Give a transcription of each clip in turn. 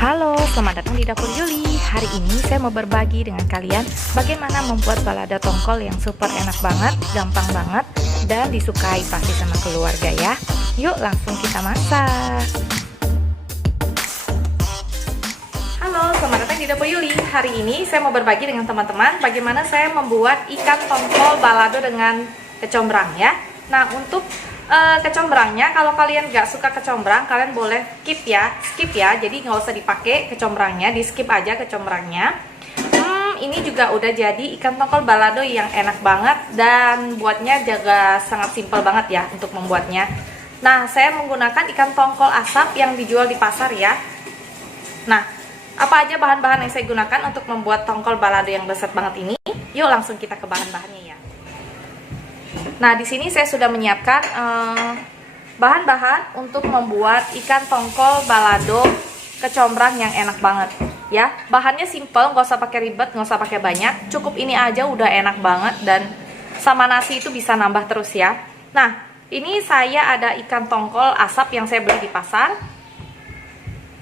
Halo, selamat datang di Dapur Yuli. Hari ini saya mau berbagi dengan kalian bagaimana membuat balado tongkol yang super enak banget, gampang banget, dan disukai pasti sama keluarga ya. Yuk langsung kita masak. Halo, selamat datang di Dapur Yuli. Hari ini saya mau berbagi dengan teman-teman bagaimana saya membuat ikan tongkol balado dengan kecombrang ya. Nah, untuk kecombrangnya, kalau kalian nggak suka kecombrang, kalian boleh skip ya, jadi nggak usah dipakai kecombrangnya, di skip aja kecombrangnya. Ini juga udah jadi ikan tongkol balado yang enak banget, dan buatnya juga sangat simpel banget ya untuk membuatnya. Nah, saya menggunakan ikan tongkol asap yang dijual di pasar ya. Nah, apa aja bahan-bahan yang saya gunakan untuk membuat tongkol balado yang lezat banget ini? Yuk langsung kita ke bahan-bahannya ya. Nah, di sini saya sudah menyiapkan bahan-bahan untuk membuat ikan tongkol balado kecombrang yang enak banget ya. Bahannya simple, nggak usah pakai ribet, nggak usah pakai banyak, cukup ini aja udah enak banget, dan sama nasi itu bisa nambah terus ya. Nah, ini saya ada ikan tongkol asap yang saya beli di pasar.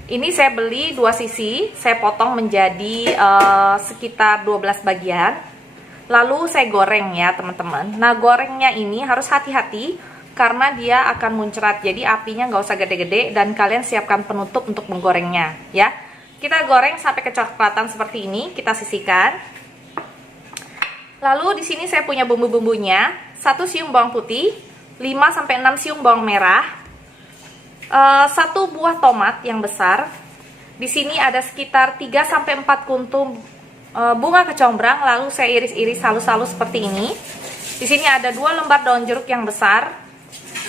Ini saya beli 2 sisi, saya potong menjadi sekitar 12 bagian. Lalu saya goreng ya teman-teman. Nah, gorengnya ini harus hati-hati karena dia akan muncrat. Jadi apinya nggak usah gede-gede, dan kalian siapkan penutup untuk menggorengnya ya. Kita goreng sampai kecoklatan seperti ini, kita sisihkan. Lalu di sini saya punya bumbu-bumbunya. 1 siung bawang putih, 5-6 siung bawang merah, 1 buah tomat yang besar. Di sini ada sekitar 3-4 kuntum bunga kecombrang, lalu saya iris-iris halus-halus seperti ini. Di sini ada 2 lembar daun jeruk yang besar,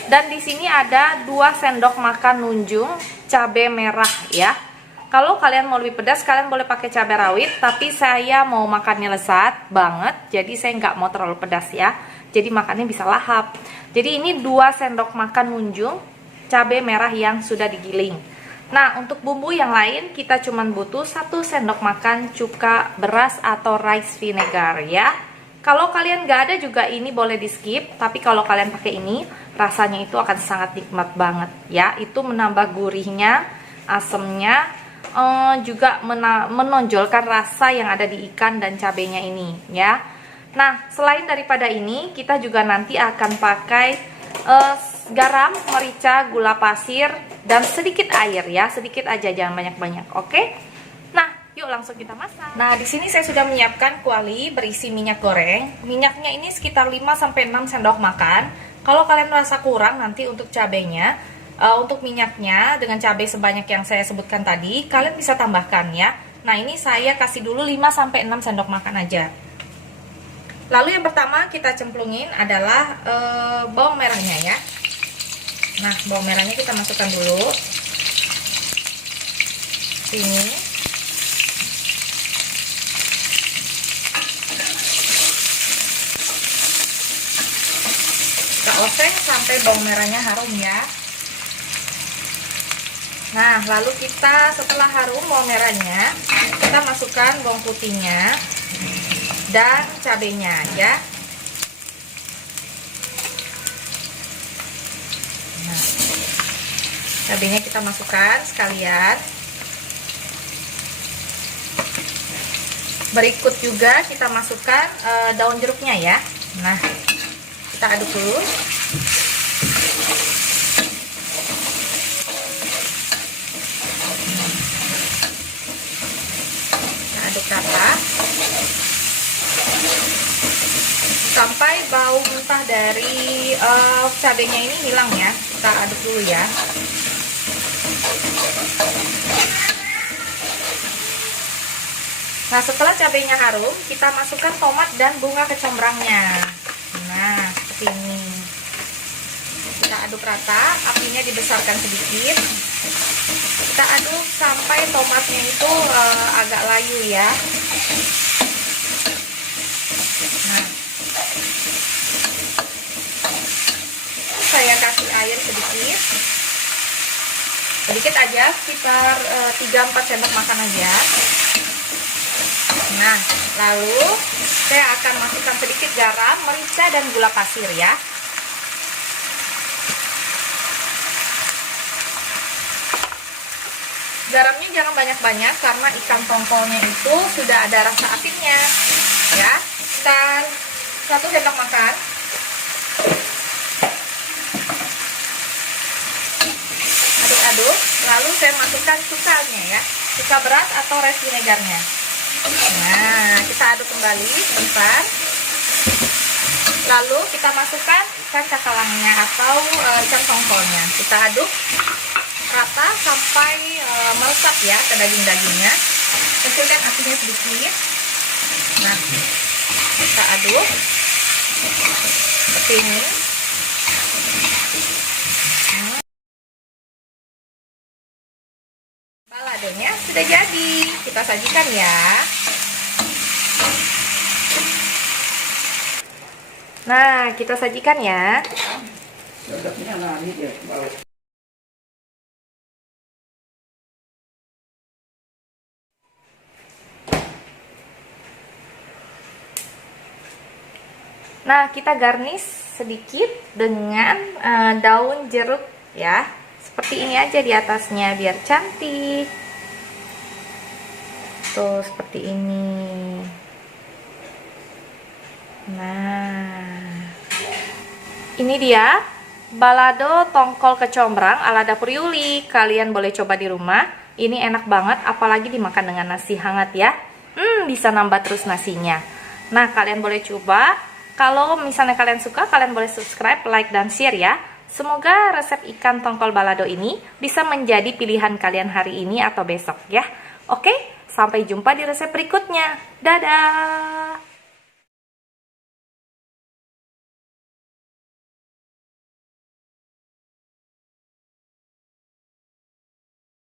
dan di sini ada 2 sendok makan nunjung cabai merah ya. Kalau kalian mau lebih pedas, kalian boleh pakai cabai rawit, tapi saya mau makannya lezat banget, jadi saya nggak mau terlalu pedas ya. Jadi makannya bisa lahap. Jadi ini 2 sendok makan nunjung cabai merah yang sudah digiling. Nah, untuk bumbu yang lain kita cuman butuh 1 sendok makan cuka beras atau rice vinegar ya. Kalau kalian nggak ada juga ini boleh di skip, tapi kalau kalian pakai ini rasanya itu akan sangat nikmat banget ya. Itu menambah gurihnya, asemnya, juga menonjolkan rasa yang ada di ikan dan cabenya ini ya. Nah, selain daripada ini kita juga nanti akan pakai garam, merica, gula pasir, dan sedikit air ya, sedikit aja, jangan banyak-banyak. Oke. Nah, yuk langsung kita masak. Nah, di sini saya sudah menyiapkan kuali berisi minyak goreng. Minyaknya ini sekitar 5-6 sendok makan. Kalau kalian merasa kurang nanti untuk cabenya, untuk minyaknya dengan cabai sebanyak yang saya sebutkan tadi, kalian bisa tambahkan ya. Nah, ini saya kasih dulu 5-6 sendok makan aja. Lalu yang pertama kita cemplungin adalah bawang merahnya ya. Nah, bawang merahnya kita masukkan dulu sini. Kita oseng sampai bawang merahnya harum ya. Nah, lalu kita setelah harum bawang merahnya, kita masukkan bawang putihnya dan cabenya ya. Nah, cabenya kita masukkan sekalian. Berikut juga kita masukkan daun jeruknya ya. Nah, kita aduk dulu. Kita aduk rata sampai bau mentah dari cabenya ini hilang ya. Kita aduk dulu ya. Nah, setelah cabenya harum, kita masukkan tomat dan bunga kecombrangnya. Nah, seperti ini. Kita aduk rata, apinya dibesarkan sedikit. Kita aduk sampai tomatnya itu agak layu ya. Nah, saya kasih air sedikit aja, sekitar 3-4 sendok makan aja. Nah, lalu saya akan masukkan sedikit garam, merica, dan gula pasir ya. Garamnya jangan banyak-banyak karena ikan tongkolnya itu sudah ada rasa asinnya. Ya, sekitar 1 sendok makan. Aduk-aduk, lalu saya masukkan cukanya ya, cuka beras atau rice vinegarnya. Nah, kita aduk kembali sebentar. Lalu kita masukkan ikan cakalangnya atau ikan tongkolnya. Kita aduk rata sampai meresap ya ke daging-dagingnya. Kecilkan apinya sedikit. Nah, kita aduk seperti ini. Baladonya sudah jadi, kita sajikan ya. Nah, kita sajikan ya. Nah, kita garnish sedikit dengan daun jeruk ya. Seperti ini aja di atasnya biar cantik. Tuh, seperti ini. Nah, ini dia balado tongkol kecombrang ala dapur Yuli. Kalian boleh coba di rumah. Ini enak banget, apalagi dimakan dengan nasi hangat ya. Bisa nambah terus nasinya. Nah, kalian boleh coba. Kalau misalnya kalian suka, kalian boleh subscribe, like, dan share ya. Semoga resep ikan tongkol balado ini bisa menjadi pilihan kalian hari ini atau besok ya. Oke, sampai jumpa di resep berikutnya. Dadah!